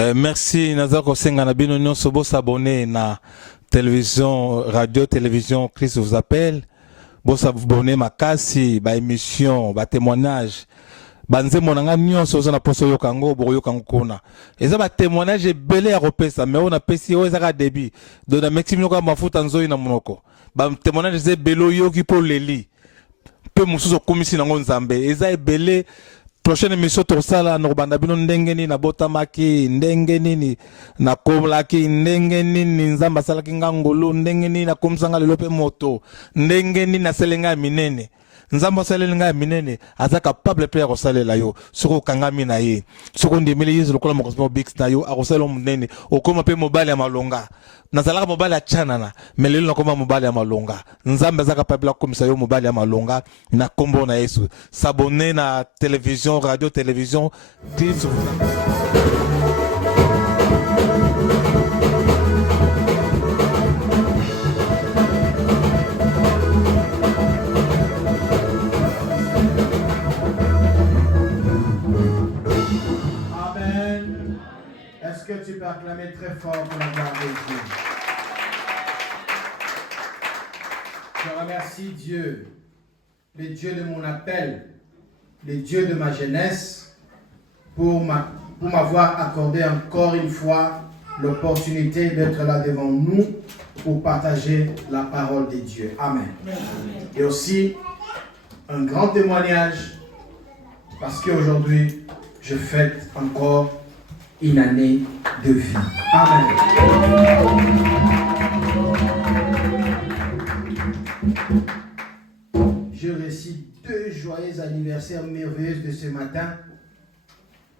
Merci Nazar Kosenga na bino nyonso bo s'abonner na télévision radio télévision Christ vous appelle bo s'abonner makasi ba émission ba témoignage banzembo na nga nyonso zo na poso yokango bo yokango kuna eza ba témoignage ebele ya kopesa mais on a pesi o ezaka débit de na maximum ko mafuta nzoyi na monoko ba témoignage ze belo yoki po leli pe mususu komisi nango nzambe eza ebele. Prochaine émission tosala no banda bino ndenge nini na botamaki ndenge nini na komlaki ndenge nini nzamba salaki ngangolo ndenge nini na komsanga lelo pe moto ndenge nini na selenga minene nzamba selenga minene aza capable pe ko salela yo soko kangami na ye soko ndimeli yezu lokola mokosmo big na yo akosala munene okoma pe mobali ya malonga nazalaka mobali ya chanana mais lelo nakoma mobali ya malonga nzambe aza capable komisa yo mobali ya malonga na kombo na Yesu s'abonner na télévision radio télévision Christ. Est-ce que tu peux acclamer très fort pour la gloire de Dieu? Je remercie Dieu, le Dieu de mon appel, le Dieu de ma jeunesse, pour m'avoir accordé encore une fois l'opportunité d'être là devant nous pour partager la parole de Dieu. Amen. Et aussi, un grand témoignage, parce qu'aujourd'hui, je fête encore une année de vie. Amen. Je récite 2 joyeux anniversaires merveilleux de ce matin.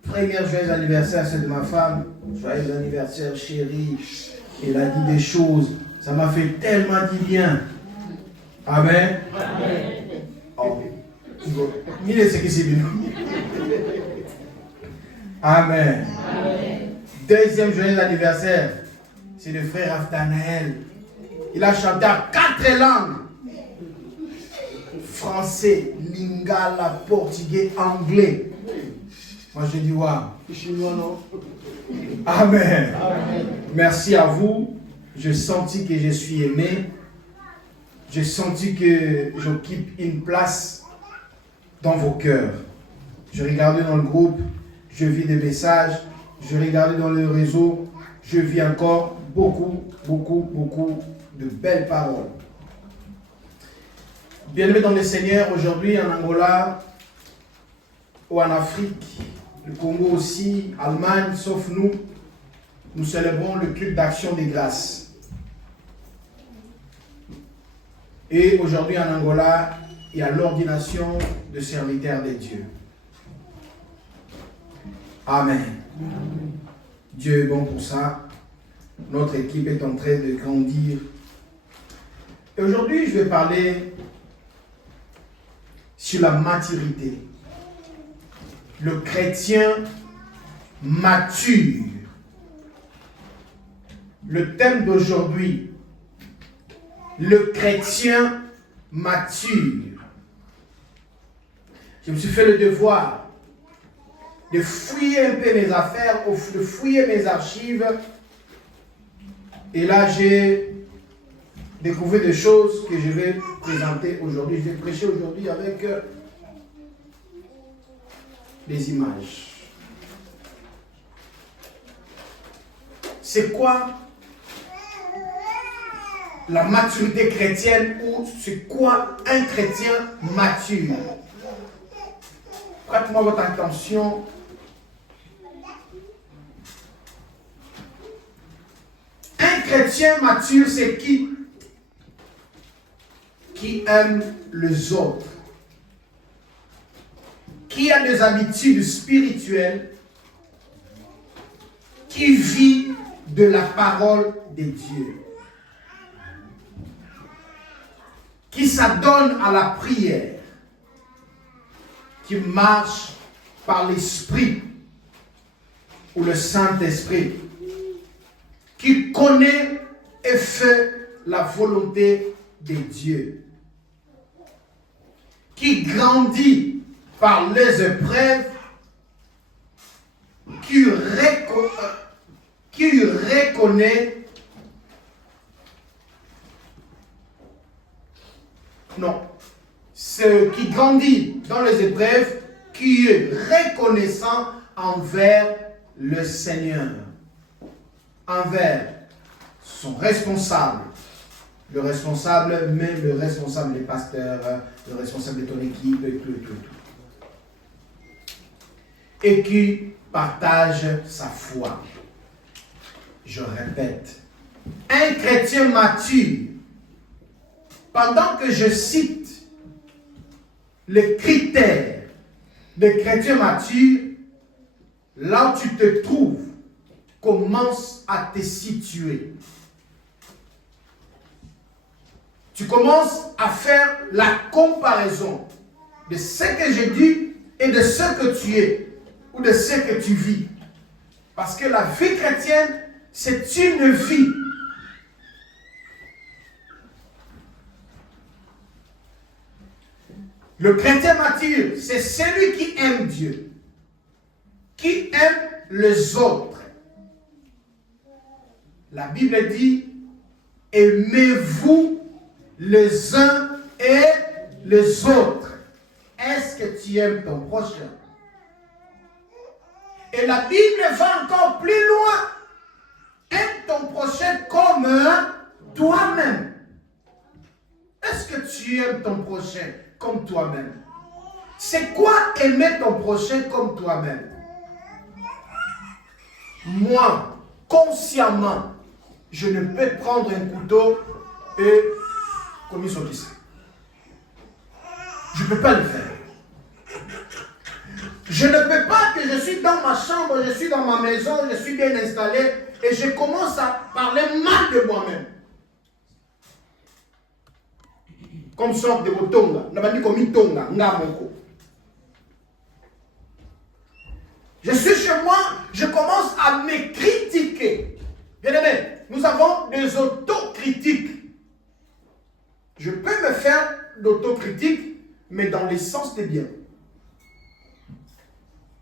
Premier joyeux anniversaire, c'est de ma femme. Joyeux anniversaire, chérie. Elle a dit des choses. Ça m'a fait tellement du bien. Amen. Amen. Oh. Amen. Deuxième joyeux anniversaire, c'est le frère Aftanaël. Il a chanté en 4 langues. Français, lingala, portugais, anglais. Moi je dis waouh. Chinois non. Amen. Amen. Merci à vous. J'ai senti que je suis aimé. J'ai senti que j'occupe une place dans vos cœurs. Je regardais dans le groupe, je vis des messages, je regardais dans le réseau, je vis encore beaucoup de belles paroles. Bien-aimés dans le Seigneur, aujourd'hui en Angola ou en Afrique, le Congo aussi, Allemagne, sauf nous, nous célébrons le culte d'action des grâces. Et aujourd'hui en Angola, il y a l'ordination de serviteurs de Dieu. Amen. Dieu est bon pour ça. Notre équipe est en train de grandir. Et aujourd'hui, je vais parler sur la maturité. Le chrétien mature. Le thème d'aujourd'hui, le chrétien mature. Je me suis fait le devoir de fouiller un peu mes affaires, de fouiller mes archives. Et là, j'ai découvert des choses que je vais présenter aujourd'hui. Je vais prêcher aujourd'hui avec des images. C'est quoi la maturité chrétienne ou c'est quoi un chrétien mature? Prête-moi votre attention. Un chrétien mature, c'est qui? Qui aime les autres. Qui a des habitudes spirituelles. Qui vit de la parole de Dieu. Qui s'adonne à la prière. Qui marche par l'Esprit ou le Saint-Esprit. Qui connaît et fait la volonté de Dieu. Qui grandit par les épreuves. Qui qui reconnaît. Non. Ce qui grandit dans les épreuves, qui est reconnaissant envers le Seigneur, envers son responsable. Le responsable, même le responsable des pasteurs, le responsable de ton équipe, et tout. Et qui partage sa foi. Je répète, un chrétien mature, pendant que je cite les critères des chrétiens matures, là où tu te trouves, commence à te situer. Tu commences à faire la comparaison de ce que je dis et de ce que tu es ou de ce que tu vis. Parce que la vie chrétienne, c'est une vie. Le chrétien mature, c'est celui qui aime Dieu, qui aime les autres. La Bible dit, aimez-vous les uns et les autres. Est-ce que tu aimes ton prochain? Et la Bible va encore plus loin. Aime ton prochain comme toi-même. Est-ce que tu aimes ton prochain comme toi-même? C'est quoi aimer ton prochain comme toi-même? Moi, consciemment, je ne peux prendre un couteau et commis son fils. Je ne peux pas le faire. Je ne peux pas que je suis dans ma chambre, je suis dans ma maison, je suis bien installé et je commence à parler mal de moi-même. Comme sorte de Botonga. Je suis chez moi, je commence à me critiquer. Bien aimé, nous avons des autocritiques. Je peux me faire d'autocritique, mais dans le sens de bien.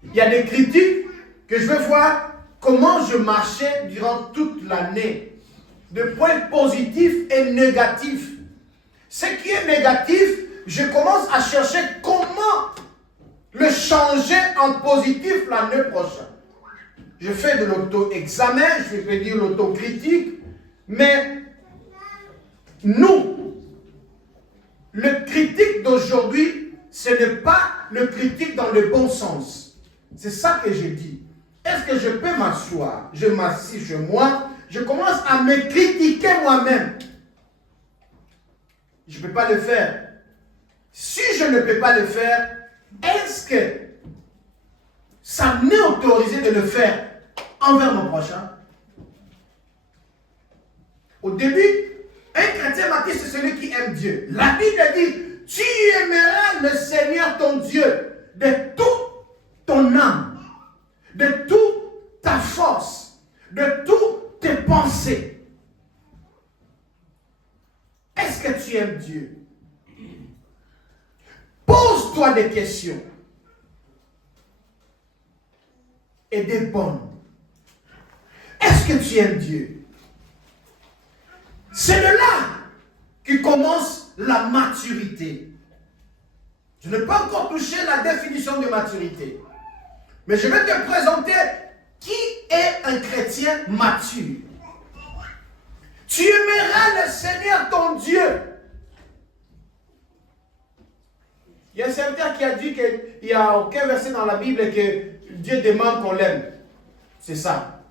Il y a des critiques que je veux voir comment je marchais durant toute l'année. De points positifs et négatifs. Ce qui est négatif, je commence à chercher comment le changer en positif l'année prochaine. Je fais de l'auto-examen, je vais dire l'autocritique, mais nous, le critique d'aujourd'hui, ce n'est pas le critique dans le bon sens. C'est ça que je dis. Est-ce que je peux m'asseoir? Je m'assis chez moi, je commence à me critiquer moi-même. Je ne peux pas le faire. Si je ne peux pas le faire, est-ce que ça m'est autorisé de le faire envers mon prochain? Au début, un chrétien mature, c'est celui qui aime Dieu. La Bible dit, tu aimeras le Seigneur ton Dieu de toute ton âme, de toute ta force, de toutes tes pensées. Est-ce que tu aimes Dieu? Pose-toi des questions. Et des bonnes. Est-ce que tu aimes Dieu? C'est de là que commence la maturité. Je n'ai pas encore touché la définition de maturité. Mais je vais te présenter qui est un chrétien mature. Tu aimeras le Seigneur ton Dieu. Il y a un serviteur qui a dit qu'il n'y a aucun verset dans la Bible que Dieu demande qu'on l'aime. C'est ça.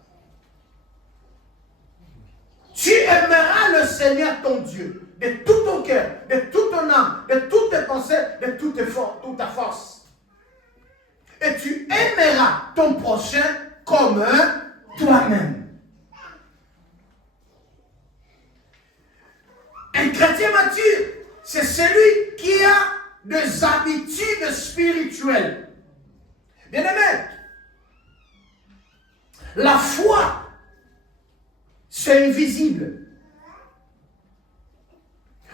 Tu aimeras le Seigneur ton Dieu de tout ton cœur, de toute ton âme, de toutes tes pensées, de toute ta force. Et tu aimeras ton prochain comme toi-même. Un chrétien mature, c'est celui qui a des habitudes spirituelles. Bien aimé, la foi, c'est invisible.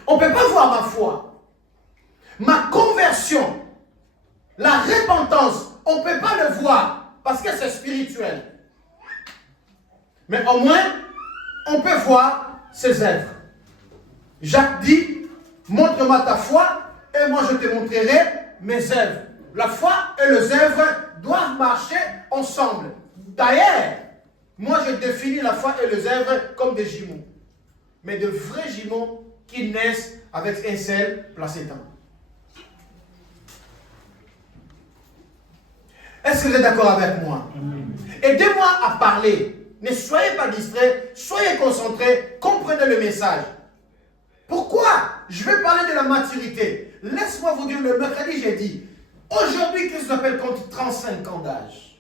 On ne peut pas voir ma foi. Ma conversion, la repentance, on ne peut pas le voir parce que c'est spirituel. Mais au moins, on peut voir ses œuvres. Jacques dit, montre-moi ta foi et moi je te montrerai mes œuvres. La foi et les œuvres doivent marcher ensemble. D'ailleurs, moi je définis la foi et les œuvres comme des jumeaux. Mais de vrais jumeaux qui naissent avec un seul placenta. Est-ce que vous êtes d'accord avec moi? Aidez-moi à parler. Ne soyez pas distraits, soyez concentrés, comprenez le message. Pourquoi? Je vais parler de la maturité. Laisse-moi vous dire, le mercredi, j'ai dit, aujourd'hui, qu'est-ce qu'on appelle contre 35 ans d'âge?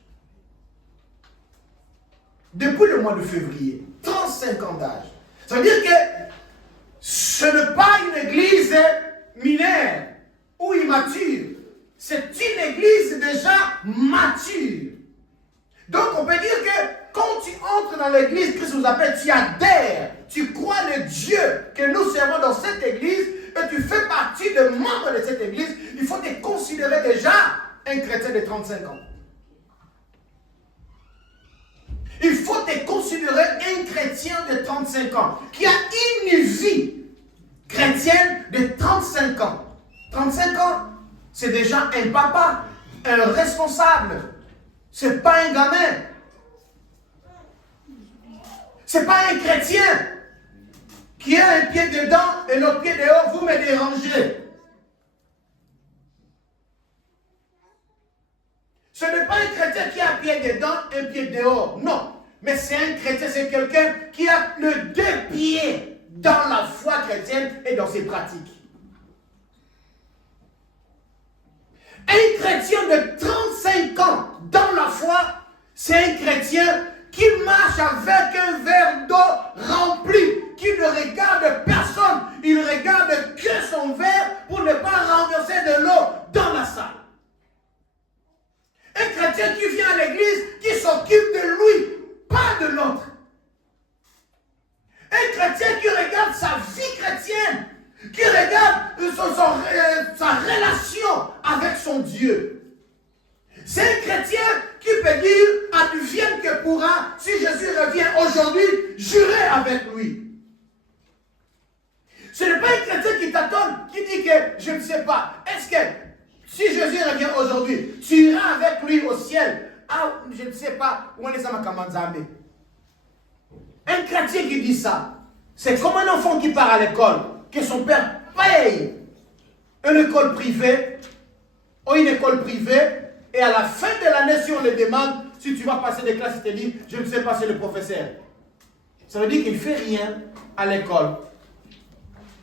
Depuis le mois de février, 35 ans d'âge. Ça veut dire que ce n'est pas une église mineure ou immature. C'est une église déjà mature. Donc on peut dire que quand tu entres dans l'église, Christ vous appelle, tu adhères, tu crois le Dieu que nous servons dans cette église et tu fais partie des membres de cette église, il faut te considérer déjà un chrétien de 35 ans. Il faut te considérer un chrétien de 35 ans qui a une vie chrétienne de 35 ans. 35 ans, c'est déjà un papa, un responsable. C'est pas un gamin. C'est pas un chrétien qui a un pied dedans et l'autre pied dehors, vous me dérangez. Ce n'est pas un chrétien qui a un pied dedans et un pied dehors. Non. Mais c'est un chrétien, c'est quelqu'un qui a le deux pieds dans la foi chrétienne et dans ses pratiques. Un chrétien de 35 ans dans la foi, c'est un chrétien qui marche avec un verre d'eau rempli, qui ne regarde personne, il regarde que son verre pour ne pas renverser de l'eau dans la salle. Un chrétien qui vient à l'église, qui s'occupe de lui, pas de l'autre. Un chrétien qui regarde sa vie chrétienne, qui regarde sa relation avec son Dieu. C'est un chrétien qui peut dire, advienne que pourra, si Jésus revient aujourd'hui, jurez avec lui. Ce n'est pas un chrétien qui t'attend, qui dit que je ne sais pas. Est-ce que si Jésus revient aujourd'hui, tu iras avec lui au ciel? Ah, je ne sais pas. Où est le Un chrétien qui dit ça, c'est comme un enfant qui part à l'école, que son père paye une école privée, ou une école privée, et à la fin de l'année, si on le demande, si tu vas passer des classes, il te dit, je ne sais pas, c'est le professeur. Ça veut dire qu'il ne fait rien à l'école.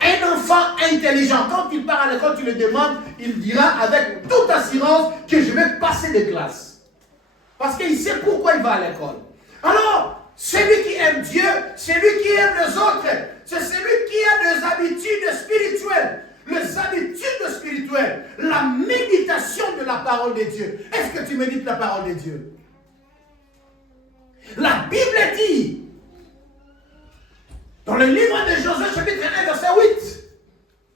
Un enfant intelligent, quand il part à l'école, tu le demandes, il dira avec toute assurance que je vais passer des classes. Parce qu'il sait pourquoi il va à l'école. Alors, celui qui aime Dieu, celui qui aime les autres, c'est celui qui a des habitudes spirituelles. Les habitudes spirituelles, la méditation de la parole de Dieu. Est-ce que tu médites la parole de Dieu? La Bible dit, dans le livre de Josué, chapitre 1, verset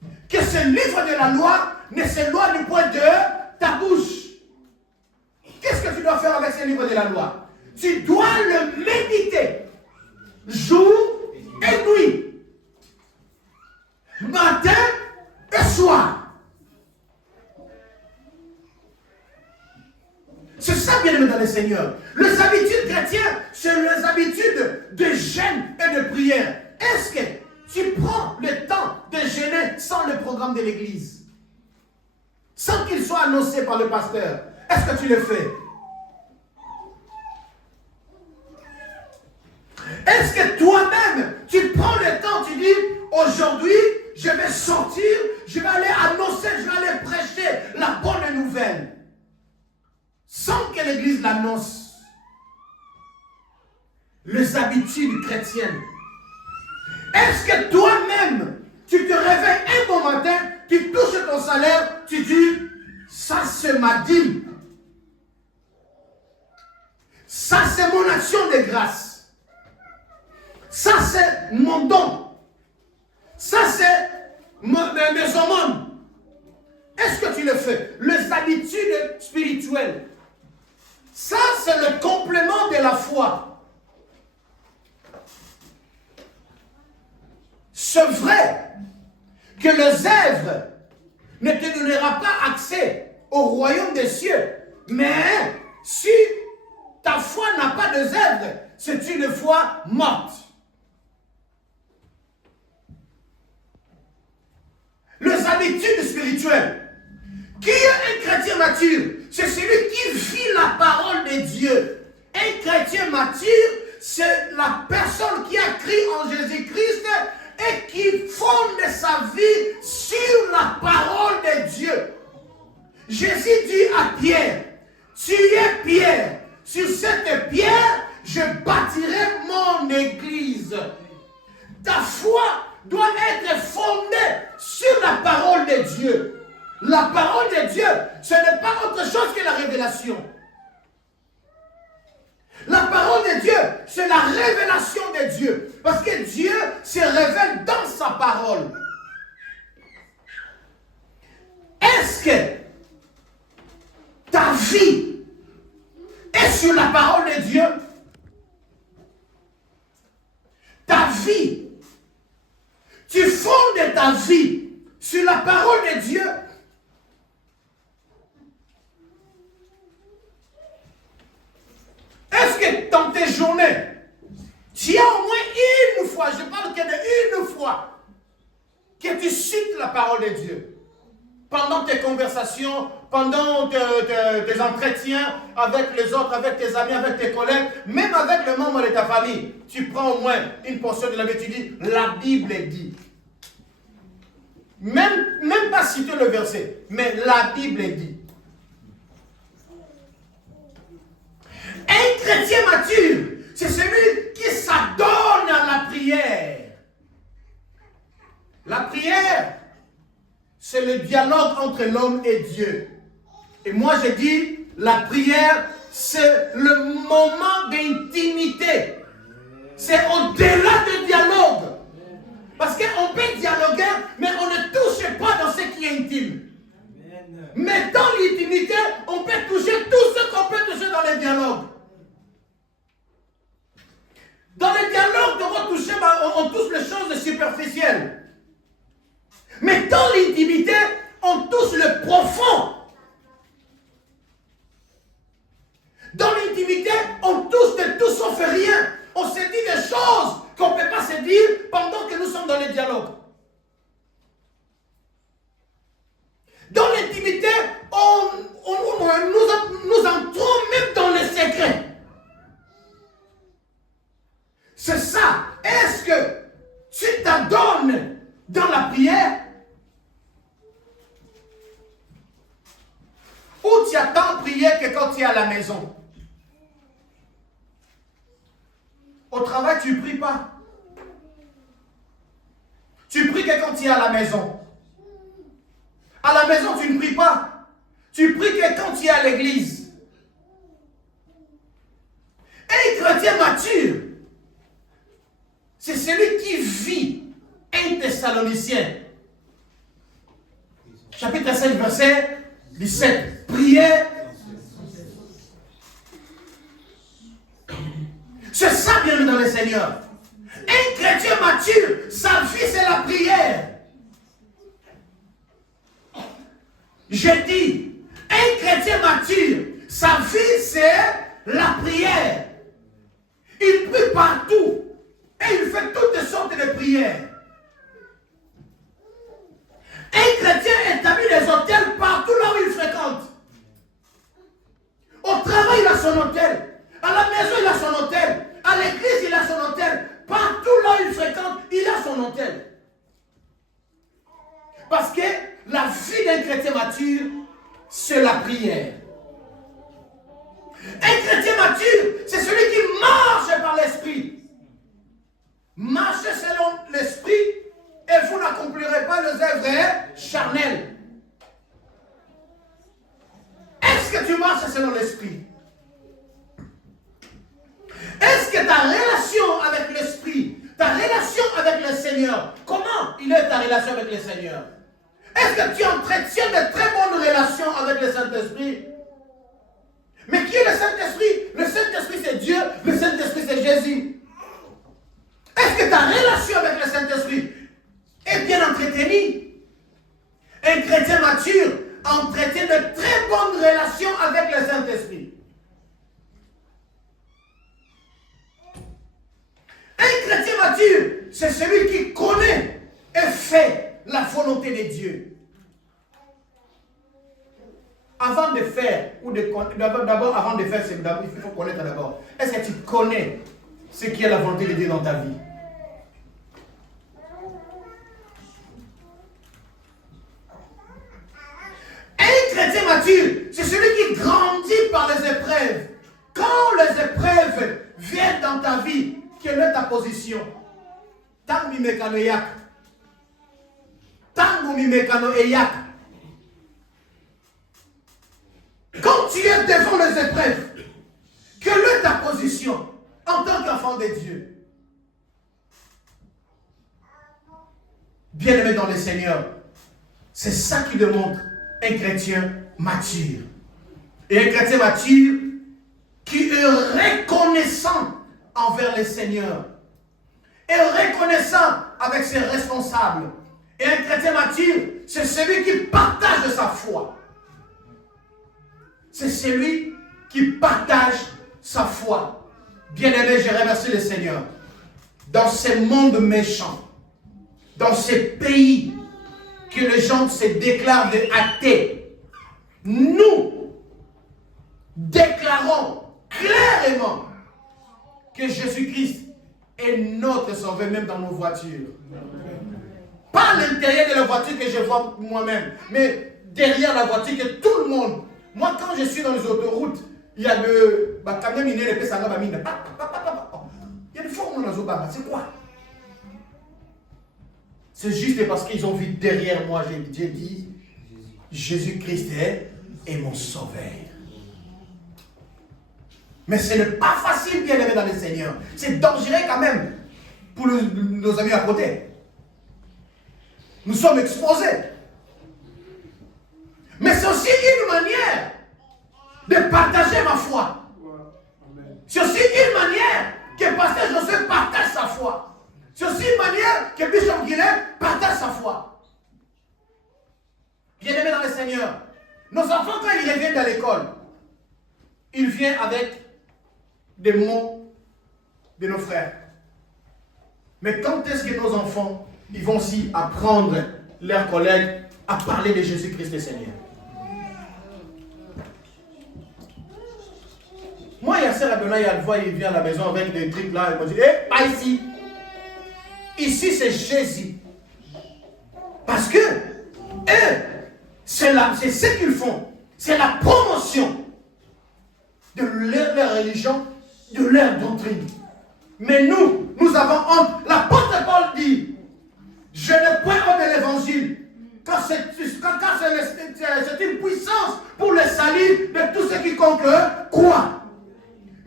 8, que ce livre de la loi ne s'éloigne point de ta bouche. Qu'est-ce que tu dois faire avec ce livre de la loi? Tu dois le méditer, jour et nuit, matin et soir. C'est ça, bien aimé dans le Seigneur. Les habitudes chrétiennes, c'est les habitudes de jeûne et de prière. Est-ce que tu prends le temps de jeûner sans le programme de l'église? Sans qu'il soit annoncé par le pasteur? Est-ce que tu le fais? Est-ce que toi-même, tu prends le temps, tu dis, aujourd'hui, je vais sortir, je vais aller annoncer, je vais aller prêcher la bonne nouvelle, sans que l'église l'annonce? Les habitudes chrétiennes. Est-ce que toi-même, tu te réveilles un bon matin, tu touches ton salaire, tu dis, ça c'est ma dîme. Ça c'est mon action de grâce. Ça c'est mon don. Ça c'est mes aumônes. Est-ce que tu le fais? Les habitudes spirituelles. Ça c'est le complément de la foi. C'est vrai que le zèbre ne te donnera pas accès au royaume des cieux. Mais si ta foi n'a pas de zèbre, c'est une foi morte. Les habitudes spirituelles. Qui est un chrétien mature? C'est celui qui vit la parole de Dieu. Un chrétien mature, c'est la personne qui a cru en Jésus-Christ et qui fonde sa vie sur la parole de Dieu. Jésus dit à Pierre, tu es Pierre, sur cette pierre, je bâtirai mon église. Ta foi doit être fondée sur la parole de Dieu. La parole de Dieu, ce n'est pas autre chose que la révélation. La parole de Dieu, c'est la révélation de Dieu. Parce que Dieu se révèle dans sa parole. Est-ce que ta vie est sur la parole de Dieu? Ta vie, tu fondes ta vie sur la parole de Dieu? Est-ce que dans tes journées, tu as au moins une fois, je parle que d'une fois, que tu cites la parole de Dieu? Pendant tes conversations, pendant tes entretiens avec les autres, avec tes amis, avec tes collègues, même avec les membres de ta famille, tu prends au moins une portion de la Bible, tu dis, la Bible dit. Même pas citer le verset, mais la Bible dit. Un chrétien mature, c'est celui qui s'adonne à la prière. La prière, c'est le dialogue entre l'homme et Dieu. Et moi je dis, la prière, c'est le moment d'intimité. C'est au-delà du dialogue. Parce qu'on peut dialoguer, mais on ne touche pas dans ce qui est intime. Mais dans l'intimité, on peut toucher tout ce qu'on peut toucher dans les dialogues. Dans les dialogues, on touche les choses superficielles. Mais dans l'intimité, on touche le profond. Dans l'intimité, on touche de tout sauf rien. On se dit des choses qu'on ne peut pas se dire pendant que nous sommes dans les dialogues. Dans l'intimité, nous entrons même dans les secrets. C'est ça. Est-ce que tu t'adonnes dans la prière? Ou tu attends prier que quand tu es à la maison? Au travail, tu ne pries pas. Tu pries que quand tu es à la maison. À la maison, tu ne pries pas. Tu pries que quand tu es à l'église. Un chrétien mature, c'est celui qui vit. 1 Thessaloniciens, chapitre 5, verset 17. Priez. C'est ça, bienvenue dans le Seigneur. Un chrétien mature, sa vie, c'est la prière. J'ai dit, un chrétien mature, sa vie, c'est la prière. Il prie partout. Et il fait toutes sortes de prières. Un chrétien établit des hôtels partout là où il fréquente. Au travail, il a son hôtel. À la maison, il a son hôtel. À l'église, il a son hôtel. Partout là où il fréquente, il a son hôtel. Parce que la vie d'un chrétien mature, c'est la prière. Un chrétien mature, c'est celui qui marche par l'esprit. Marchez selon l'esprit et vous n'accomplirez pas les œuvres charnelles. Est-ce que tu marches selon l'esprit? Est-ce que ta relation avec l'esprit, ta relation avec le Seigneur, comment il est ta relation avec le Seigneur? Est-ce que tu entretiens de très bonnes relations avec le Saint-Esprit? Mais qui est le Saint-Esprit? Le Saint-Esprit c'est Dieu, le Saint-Esprit c'est Jésus. Est-ce que ta relation avec le Saint-Esprit est bien entretenu. Un chrétien mature entretient de très bonnes relations avec le Saint-Esprit. Un chrétien mature, c'est celui qui connaît et fait la volonté de Dieu. Avant de faire, d'abord avant de faire, il faut connaître d'abord. Est-ce que tu connais ce qui est la volonté de Dieu dans ta vie? Un chrétien mature, c'est celui qui grandit par les épreuves. Quand les épreuves viennent dans ta vie, quelle est ta position? Tangu mekano yak. Tangu mekano eyak. Quand tu es devant les épreuves, quelle est ta position en tant qu'enfant de Dieu? Bien-aimé dans le Seigneur, c'est ça qui démontre un chrétien mature. Et un chrétien mature qui est reconnaissant envers le Seigneur. Et reconnaissant avec ses responsables. Et un chrétien mature, c'est celui qui partage sa foi. C'est celui qui partage sa foi. Bien-aimé, je remercie le Seigneur. Dans ce monde méchant, dans ces pays que les gens se déclarent de athées, nous déclarons clairement que Jésus-Christ est notre sauveur, même dans nos voitures. Pas à l'intérieur de la voiture que je vois moi-même, mais derrière la voiture que tout le monde. Moi, quand je suis dans les autoroutes, il y a le camion miné, le pesanga bamine. Il y a des fois où on a zobaba. C'est quoi? C'est juste parce qu'ils ont vu derrière moi, j'ai dit, Jésus-Christ est mon sauveur. Mais ce n'est pas facile, bien aimé dans le Seigneur. C'est dangereux quand même pour nos amis à côté. Nous sommes exposés. Mais c'est aussi une manière de partager ma foi. C'est aussi une manière que Pasteur Joseph partage sa foi. C'est aussi une manière que Bishop Guilhem partage sa foi. Bien-aimés dans le Seigneur, nos enfants, quand ils reviennent à l'école, ils viennent avec des mots de nos frères. Mais quand est-ce que nos enfants, ils vont aussi apprendre leurs collègues à parler de Jésus-Christ le Seigneur? Moi, il y a Sœur Abena, il vient à la maison avec des trucs là, il me dit, pas ici. Ici, c'est Jésus. Parce que, eux, c'est ce qu'ils font. C'est la promotion de leur religion, de leur doctrine. Mais nous avons honte. L'apôtre Paul dit, je n'ai point honte de l'évangile, car c'est une puissance pour le salut de tous ceux qui croient.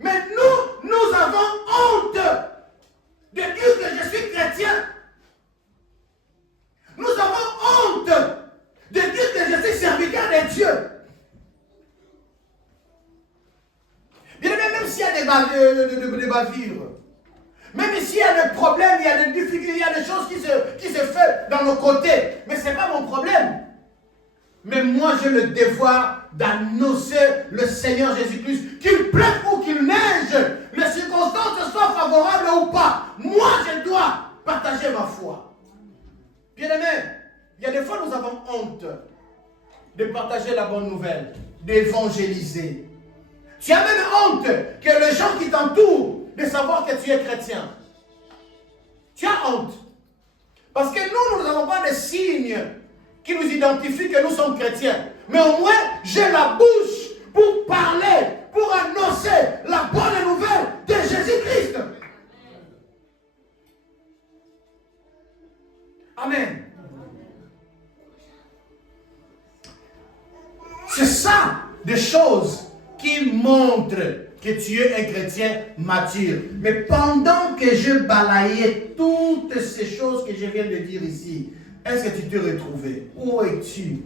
Mais nous avons honte de dire que je suis chrétien. Nous avons honte de dire que je suis serviteur de Dieu. Bien même s'il y a des bavures, même s'il y a des problèmes, il y a des difficultés, il y a des choses qui se font dans nos côtés, mais ce n'est pas mon problème. Mais moi, j'ai le devoir d'annoncer le Seigneur Jésus-Christ, qu'il pleuve ou qu'il neige, les circonstances soient favorables ou pas. Moi, je dois partager ma foi. Bien aimé, il y a des fois nous avons honte de partager la bonne nouvelle, d'évangéliser. Tu as même honte que les gens qui t'entourent de savoir que tu es chrétien. Tu as honte. Parce que nous n'avons pas de signes qui nous identifient que nous sommes chrétiens. Mais au moins, j'ai la bouche pour parler, pour annoncer la bonne nouvelle de Jésus-Christ. Amen. C'est ça des choses qui montrent que tu es un chrétien mature. Mais pendant que je balayais toutes ces choses que je viens de dire ici, est-ce que tu t'es retrouvé? Où es-tu?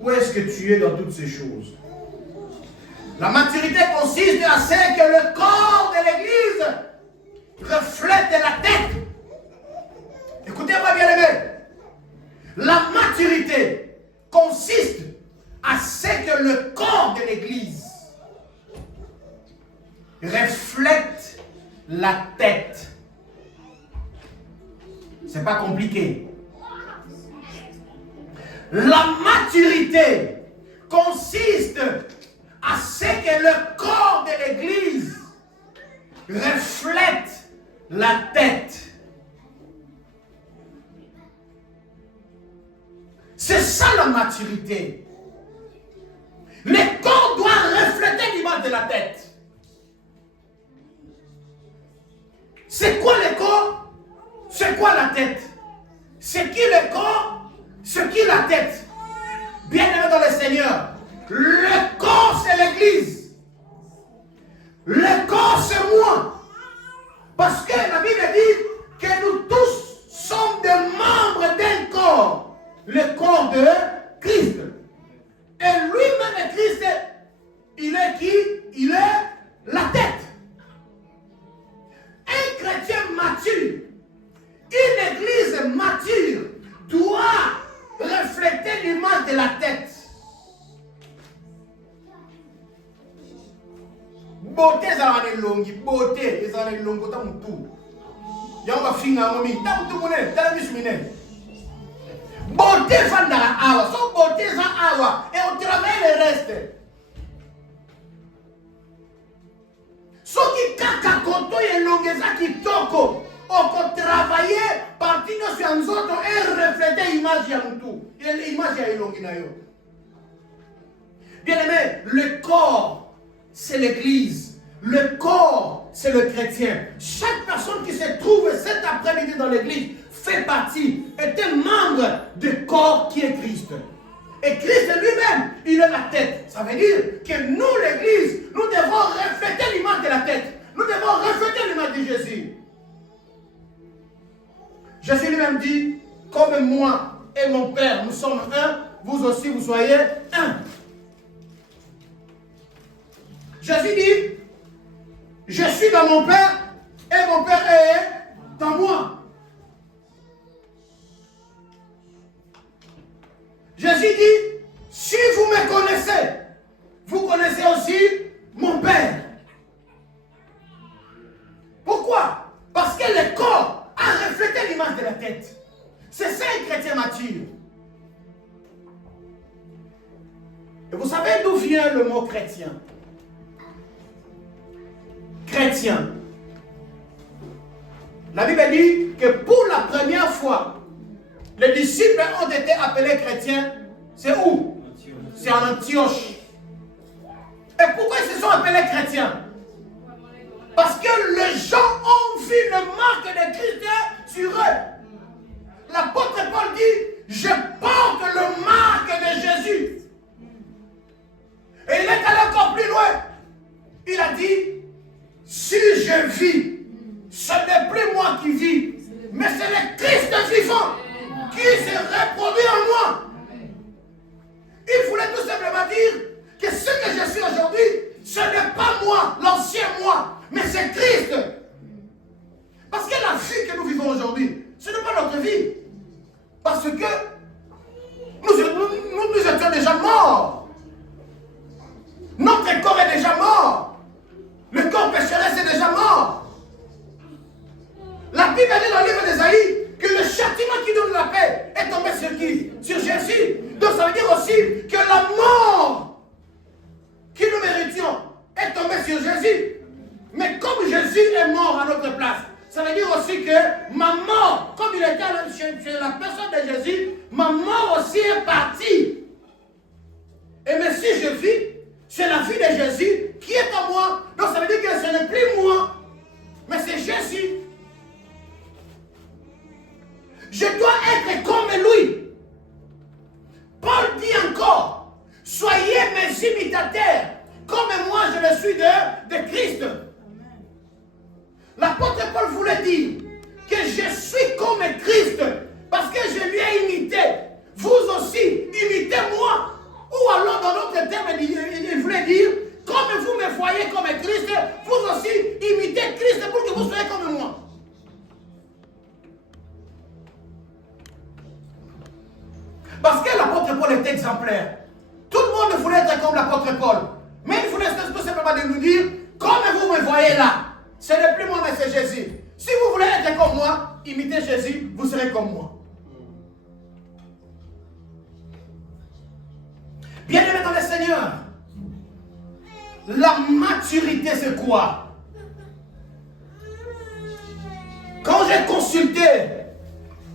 Où est-ce que tu es dans toutes ces choses? La maturité consiste à ce que le corps de l'Église reflète la tête. Écoutez-moi bien aimé. La maturité consiste à ce que le corps de l'Église reflète la tête. C'est pas compliqué. La maturité consiste à ce que le corps de l'Église reflète la tête. C'est ça la maturité. Le corps doit refléter l'image de la tête. C'est quoi le corps? C'est quoi la tête? C'est qui le corps? C'est qui la tête? Bien-aimé dans le Seigneur, le corps c'est l'Église. Le corps c'est moi. Parce que la Bible dit que nous tous sommes des membres d'un corps. Le corps de Christ. Et lui-même, Christ, il est qui? Il est la tête. Un chrétien mature, une église mature doit refléter l'image de la tête. Beauté, ça va être longue. Beauté, ça va être longue. Ça va être tout. Il y a un film à moi. Ça va être tout. Ça va être tout. Beauté, ça va être tout. Beauté, ça va et on travaille le reste. Ce qui kaka koto et longeza qui toko, on peut travailler partir sur un autre et refléter l'image à tout. L'image à l'onginayo. Bien aimé, le corps, c'est l'église. Le corps, c'est le chrétien. Chaque personne qui se trouve cet après-midi dans l'église fait partie, est un membre du corps qui est Christ. Et Christ lui-même, il est la tête. Ça veut dire que nous, l'église, nous devons refléter l'image de la tête. Nous devons refléter l'image de Jésus. Jésus lui-même dit, comme moi et mon Père, nous sommes un, vous aussi vous soyez un. Jésus dit, je suis dans mon Père et mon Père est dans moi. Jésus dit, si vous me connaissez, vous connaissez aussi mon Père. Pourquoi? Parce que le corps a reflété l'image de la tête. C'est ça un chrétien mature. Et vous savez d'où vient le mot chrétien? Chrétien. La Bible dit que pour la première fois, les disciples ont été appelés chrétiens. C'est où? C'est en Antioche. Et pourquoi ils se sont appelés chrétiens? Parce que les gens ont vu le marque de Christ sur eux. L'apôtre Paul dit, je porte le marque de Jésus. Et il est allé encore plus loin. Il a dit, si je vis, ce n'est plus moi qui vis, mais c'est le Christ vivant qui se reproduit en moi. Il voulait tout simplement dire que ce que je suis aujourd'hui, ce n'est pas moi, l'ancien moi, mais c'est Christ. Parce que la vie que nous vivons aujourd'hui, ce n'est pas notre vie. Parce que nous étions déjà morts. Notre corps est déjà mort. Le corps pécheresse est déjà mort. La Bible dit dans le livre d'Ésaïe que le châtiment qui donne la paix est tombé sur qui? Sur Jésus. Donc ça veut dire aussi que la mort qui nous méritions est tombée sur Jésus. Mais comme Jésus est mort à notre place, ça veut dire aussi que ma mort, comme il était chez la personne de Jésus, ma mort aussi est partie. Et mais si je vis, c'est la vie de Jésus qui est en moi. Donc ça veut dire que ce n'est plus moi, mais c'est Jésus. Je dois être comme lui. Paul dit encore, soyez mes imitateurs, comme moi je le suis de Christ. L'apôtre Paul voulait dire que je suis comme Christ, parce que je lui ai imité. Vous aussi, imitez-moi. Ou alors, dans d'autres termes, il voulait dire, comme vous me voyez comme Christ, vous aussi, imitez Christ pour que vous soyez comme moi. comme l'apôtre Paul. Mais il voulait tout simplement de nous dire, comme vous me voyez là, ce n'est plus moi, mais c'est Jésus. Si vous voulez être comme moi, imitez Jésus, vous serez comme moi. Bien-aimés dans le Seigneur, la maturité c'est quoi? Quand j'ai consulté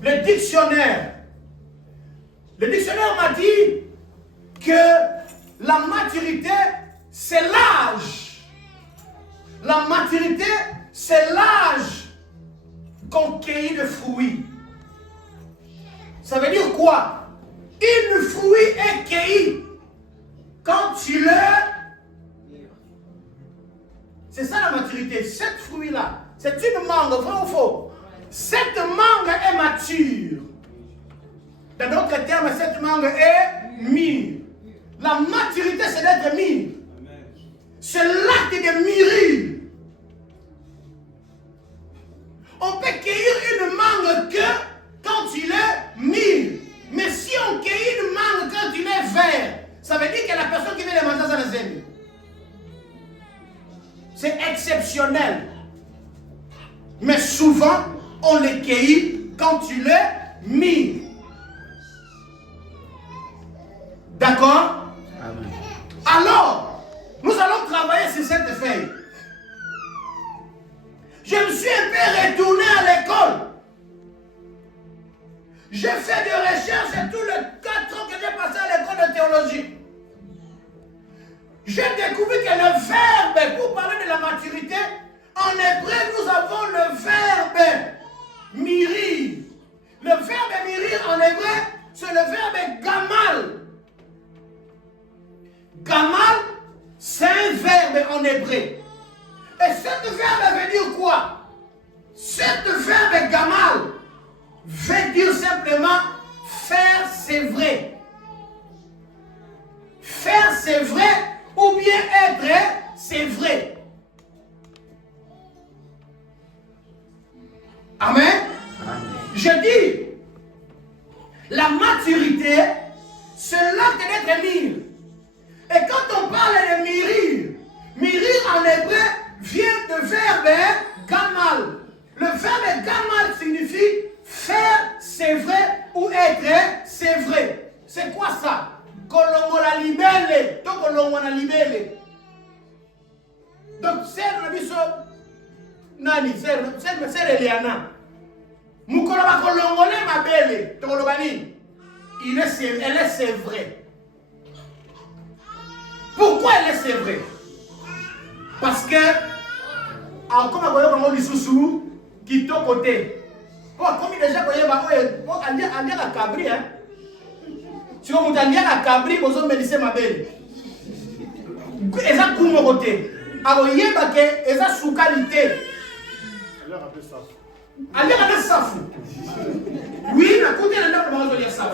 le dictionnaire m'a dit que la maturité c'est l'âge. La maturité c'est l'âge qu'on cueillit de fruits. Ça veut dire quoi? Une fruit est cueilli quand tu le... C'est ça la maturité. Cette fruit-là, c'est une mangue, vrai ou faux? Cette mangue est mature. Dans d'autres termes, cette mangue est mûre. La maturité, c'est d'être mûr. C'est l'acte de mûrir. On peut cueillir une mangue que quand il est mûr. Mais si on cueillit une mangue quand il est vert, ça veut dire que la personne qui vient les manger, ça les aime. C'est exceptionnel. Mais souvent, on les cueillit quand il est mûr. D'accord? Alors, nous allons travailler sur cette feuille. Je me suis un peu retourné à l'école. J'ai fait des recherches tous les 4 ans que j'ai passé à l'école de théologie. J'ai découvert que le verbe, pour parler de la maturité, en hébreu, nous avons le verbe mirir. Le verbe mirir en hébreu, c'est le verbe gamal. Gamal, c'est un verbe en hébreu. Et ce verbe veut dire quoi? Ce verbe gamal veut dire simplement faire c'est vrai. Faire c'est vrai ou bien être c'est vrai. Amen. Amen. Je dis, la maturité, c'est l'acte d'être mûr. Et quand on parle de mûrir, mûrir en hébreu vient du verbe gamal. Le verbe gamal signifie faire c'est vrai ou être c'est vrai. C'est quoi ça? Kolongola libele, to kolongola libele. Donc c'est le biso nani, c'est Eliana. Mukolo ba kolongole mabele, to kolobani. Elle est c'est vrai. Pourquoi elle est c'est vrai? Parce que comme on dit sous qui est côté. Comme déjà on dit à cabri hein. Si on dit à cabri, vous avez médicé ma belle. Et ça comme côté. Alors il y a que et ça sous qualité. Elle a ça fou. Oui, na côté la dame va dire ça.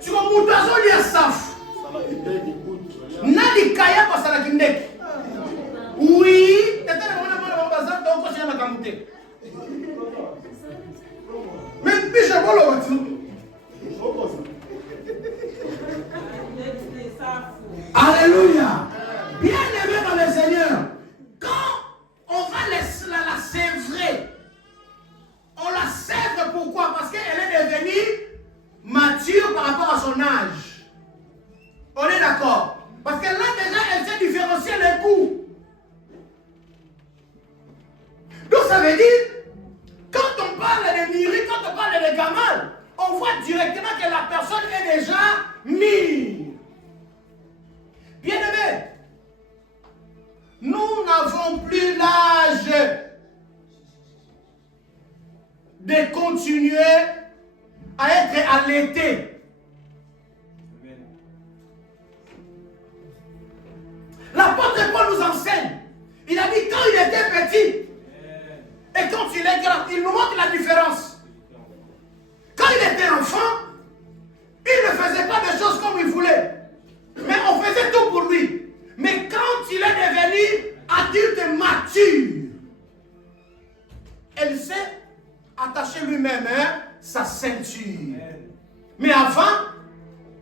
Si on mutazo dia saf. Nadi kaya kwa sala kindeki. Oui, tata na mwana bazar donc ko sema kamute. Mais puis je vois le voiture. Alléluia. Bien-aimé dans le Seigneur, quand on va la sévrer, on la sèvre pourquoi? Parce qu'elle est devenue mature par rapport à son âge. On est d'accord? Parce que là déjà, elle sait différencier les goûts. Donc ça veut dire, quand on parle de mûri, quand on parle de gamal, on voit directement que la personne est déjà mûre. Bien-aimé, nous n'avons plus l'âge de continuer à être allaités. L'apôtre Paul nous enseigne. Il a dit quand il était petit et quand il est grand, il nous montre la différence. Quand il était enfant, il ne faisait pas des choses comme il voulait. Mais on faisait tout pour lui. Mais quand il est devenu adulte mature, il s'est attaché lui-même sa ceinture. Mais avant,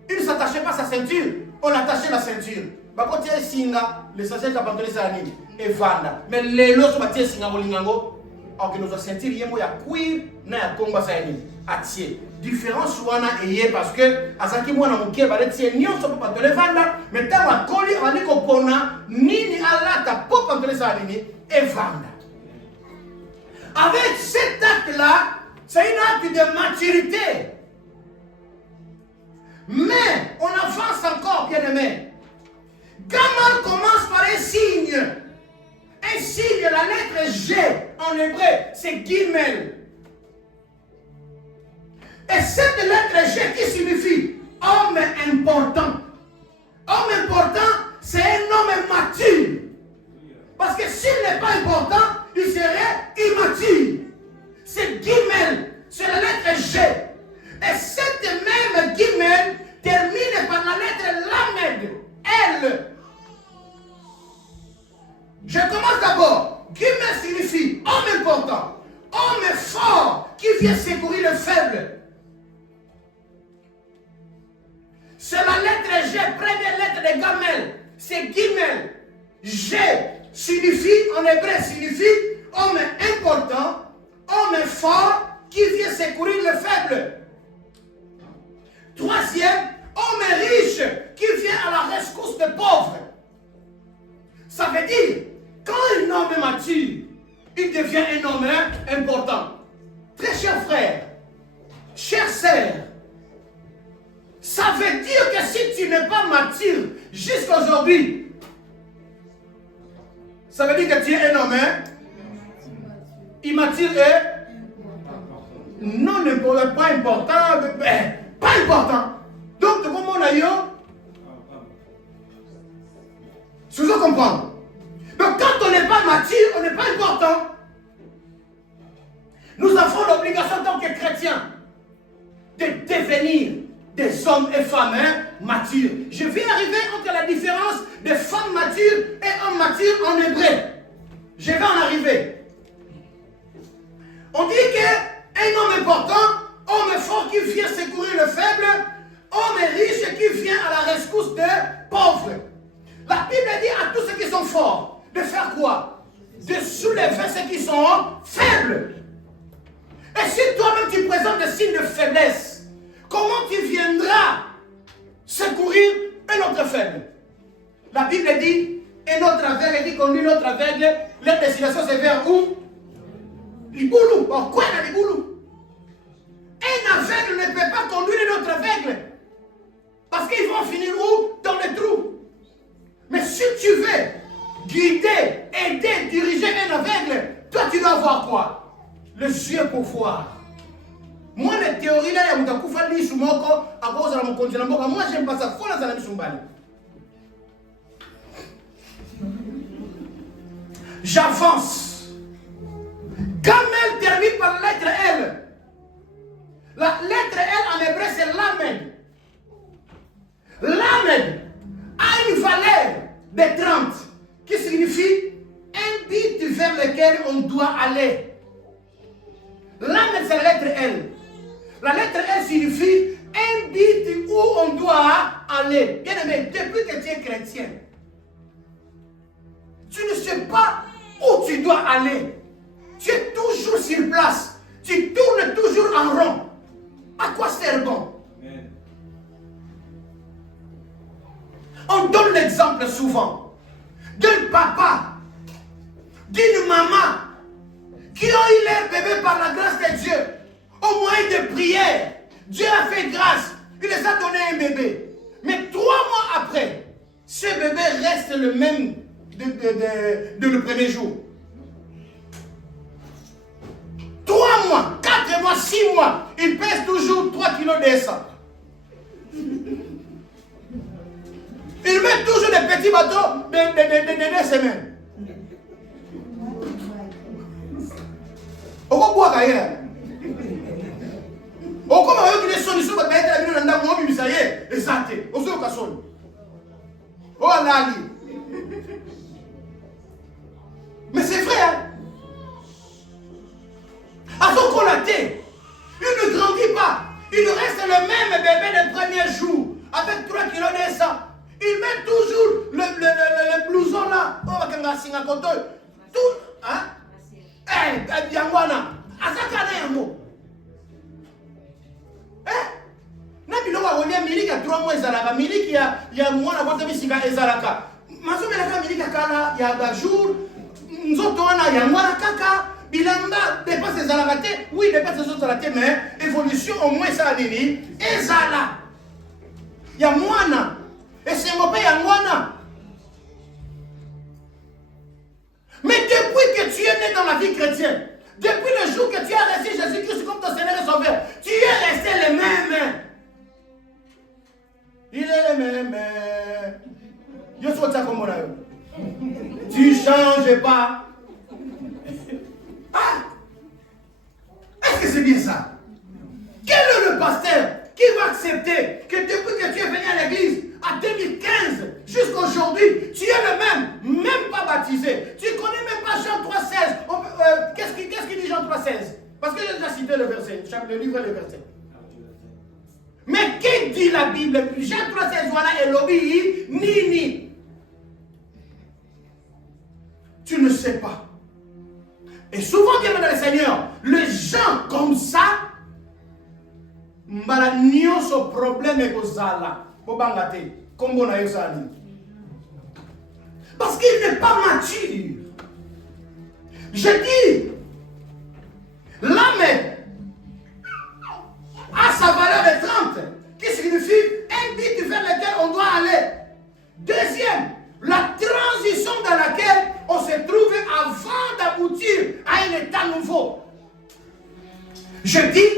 il ne s'attachait pas à sa ceinture, on attachait la ceinture. Quand tu es singa, l'essentiel qu'a pantalon ça ni et vanda. Mais les lots sont battus singa bolingango. Alors que nos ceintures yemo ya cuir na ya komba ça ni atie. Différence wana eye parce que azaki mwana mokie ba letie nyonso po pantalon vanda, mais tant wa koli ani ko pona nini alata po pantalon ça ni et vanda. Avec cet acte-là, c'est un acte de maturité. Mais on avance encore, bien aimé. Gamal commence par un signe. Un signe, la lettre G en hébreu, c'est Gimel. Et cette lettre G qui signifie homme important. Homme important, c'est un homme mature. Parce que s'il n'est pas important, il serait immature. C'est Gimel, c'est la lettre G. Et cette même Gimel termine par la lettre Lamed, L. Je commence d'abord. Gimel signifie homme important, homme fort qui vient secourir le faible. C'est la lettre G, première lettre de Gamel. C'est Gimel. G signifie, en hébreu signifie homme important, homme fort qui vient secourir le faible. Troisième, homme riche qui vient à la rescousse des pauvres. Ça veut dire, quand un homme est mature, il devient un homme important. Très cher frère, chère sœur, ça veut dire que si tu n'es pas mature jusqu'à aujourd'hui, ça veut dire que tu es un homme immature et non pas important, pas important. Donc, comment on a eu? Si vous comprenez. Donc, quand on n'est pas mature, on n'est pas important. Nous avons l'obligation, en tant que chrétiens, de devenir des hommes et femmes matures. Je vais arriver entre la différence de femmes matures et hommes matures en hébreu. Je vais en arriver. On dit qu'un homme important, homme fort qui vient secourir le faible, homme riche qui vient à la rescousse des pauvres. La Bible dit à tous ceux qui sont forts de faire quoi? De soulever ceux qui sont faibles. Et si toi-même tu présentes des signes de faiblesse, comment tu viendras secourir un autre faible? La Bible dit, un autre aveugle dit conduit l'autre aveugle, leur destination c'est vers où? Liboulou, quoi dans Liboulou? Un aveugle ne peut pas conduire un autre aveugle. Parce qu'ils vont finir où? Dans le trou. Mais si tu veux guider, aider, diriger un aveugle, toi tu dois avoir quoi? Les yeux pour voir. Moi, les théories là, il y a beaucoup de choses à cause de mon continent. Moi, j'aime pas ça. Il faut les aller sur j'avance. Gamel termine par la lettre L. La lettre L en hébreu c'est Lamed. Lamed a une valeur de 30 qui signifie un but vers lequel on doit aller. Lamed c'est la lettre L. La lettre L signifie un but où on doit aller. Bien aimé, depuis que tu es chrétien, tu ne sais pas où tu dois aller. Tu es toujours sur place. Tu tournes toujours en rond. À quoi sert bon? On donne l'exemple souvent d'un papa, d'une maman qui ont eu leur bébé par la grâce de Dieu. Au moyen de prière, Dieu a fait grâce. Il les a donné un bébé. Mais 3 mois après, ce bébé reste le même de le premier jour. 3 mois, 4 mois, 6 mois, il pèse toujours 3 kilos de sang. Il met toujours des petits bateaux de 2 semaines. On va boire ailleurs. On commence à dire que les solutions vont être la minute dans le monde, ça y est, exact. On se casse. Oh là. Mais c'est vrai, hein? À son colaté, il ne grandit pas. Il reste le même bébé des premiers jours, avec 3 kilos de singa koto. Tout, hein? Eh, yangwana. Azakana yango. Na biloko akolia miliki ya 3 mois ezalaka, miliki ya mwana botami singa ezalaka. Mazomelaka miliki ya kala ya bajour, nzoto wana yangwana kaka, bilamba dépense ezalaka te, oui dépense ezozala te, mais évolution au moins ça nini ezala. Ya mwana, esengo pe yangwana. Mais depuis que tu es né dans la vie chrétienne, depuis le jour que tu as reçu Jésus-Christ comme ton Seigneur et Sauveur, tu es resté le même. Il est le même. Tu ne changes pas. Ah! Est-ce que c'est bien ça? Quel est le pasteur qui va accepter que depuis que tu es venu à l'église, à 2015, jusqu'à aujourd'hui, tu es le même pas baptisé. Tu ne connais même pas Jean 3,16. Qu'est-ce qu'il dit Jean 3,16? Parce que j'ai déjà cité le verset, le livre et le verset. Mais qui dit la Bible? Jean 3,16, voilà, et l'obéit, ni. Tu ne sais pas. Et souvent, bien dans le Seigneur, les gens comme ça, malagnon ce problème est que ça là. Parce qu'il n'est pas mature. Je dis, l'âme a sa valeur de 30, qui signifie un but vers lequel on doit aller. Deuxième, la transition dans laquelle on se trouve avant d'aboutir à un état nouveau. Je dis,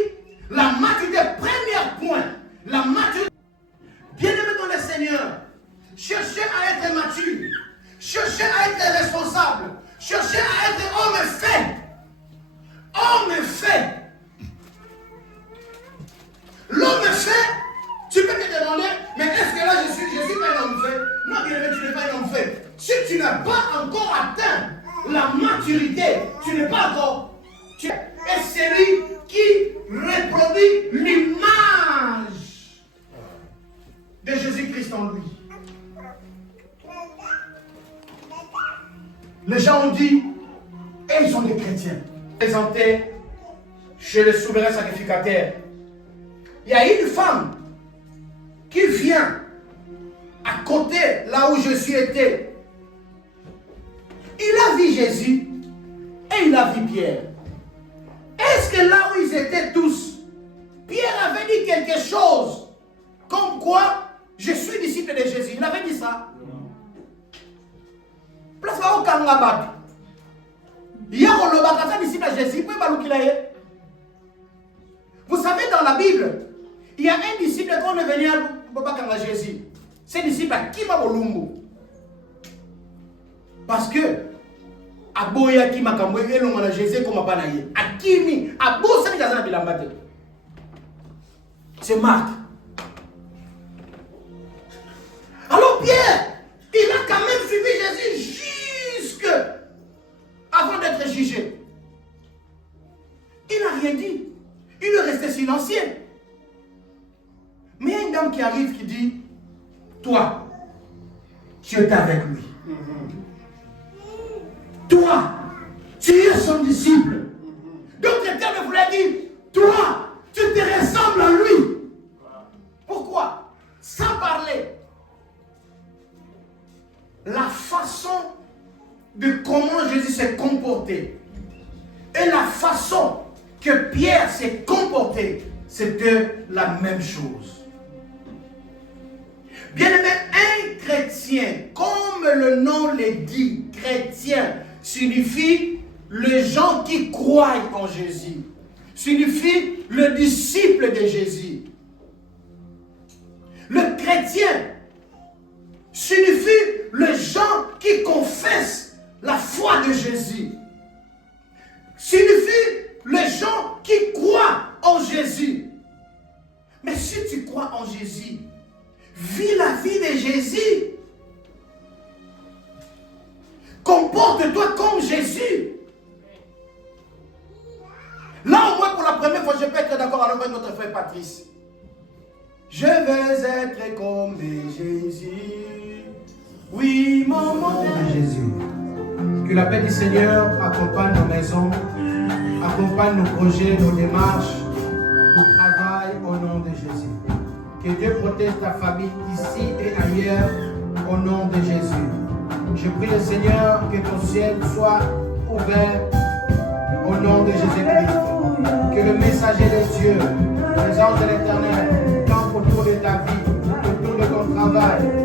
la maturité, premier point, la maturité. Bien-aimé dans le Seigneur, cherchez à être mature, cherchez à être responsable, cherchez à être homme fait. Homme fait. L'homme fait, tu peux te demander, mais est-ce que là je suis pas un homme fait? Non, bien-aimé, tu n'es pas un homme fait. Si tu n'as pas encore atteint la maturité, tu n'es pas encore. Tu es celui qui reproduit l'image de Jésus-Christ en lui. Les gens ont dit, et ils sont des chrétiens. Présentés chez le souverain sacrificateur. Il y a une femme qui vient à côté, là où je suis été. Il a vu Jésus et il a vu Pierre. Est-ce que là où ils étaient tous, Pierre avait dit quelque chose comme quoi je suis disciple de Jésus? Il avait dit ça. Place au Kangabat. Il y a un disciple de Jésus. Vous savez, dans la Bible, il y a un disciple qu'on est venu à Jésus. C'est disciple à Kima Bolumbu. Parce que Aboya Kima Kamwe et l'homme à Jésus comme Abanaye. Akimi, Abo Sani Bilambate. C'est Marc. Alors Pierre, il a quand même suivi Jésus jusque avant d'être jugé. Il n'a rien dit. Il est resté silencieux. Mais il y a une dame qui arrive qui dit, toi, tu es avec lui. Toi, tu es son disciple. Donc le terme voulait dire, toi, tu te ressembles à lui. Pourquoi? Sans parler. La façon de comment Jésus s'est comporté et la façon que Pierre s'est comporté, c'était la même chose. Bien-aimé, un chrétien, comme le nom le dit, chrétien, signifie les gens qui croient en Jésus, signifie le disciple de Jésus. Le chrétien signifie les gens qui confessent la foi de Jésus. Signifie les gens qui croient en Jésus. Mais si tu crois en Jésus, vis la vie de Jésus. Comporte-toi comme Jésus. Là au moins pour la première fois, je peux être d'accord avec notre frère Patrice. Je veux être comme Jésus. Oui, maman de Jésus. Que la paix du Seigneur accompagne nos maisons, accompagne nos projets, nos démarches, nos travail au nom de Jésus. Que Dieu protège ta famille ici et ailleurs au nom de Jésus. Je prie le Seigneur que ton ciel soit ouvert au nom de Jésus-Christ. Que le messager de Dieu, les anges de l'Éternel, campent autour de ta vie, autour de ton travail,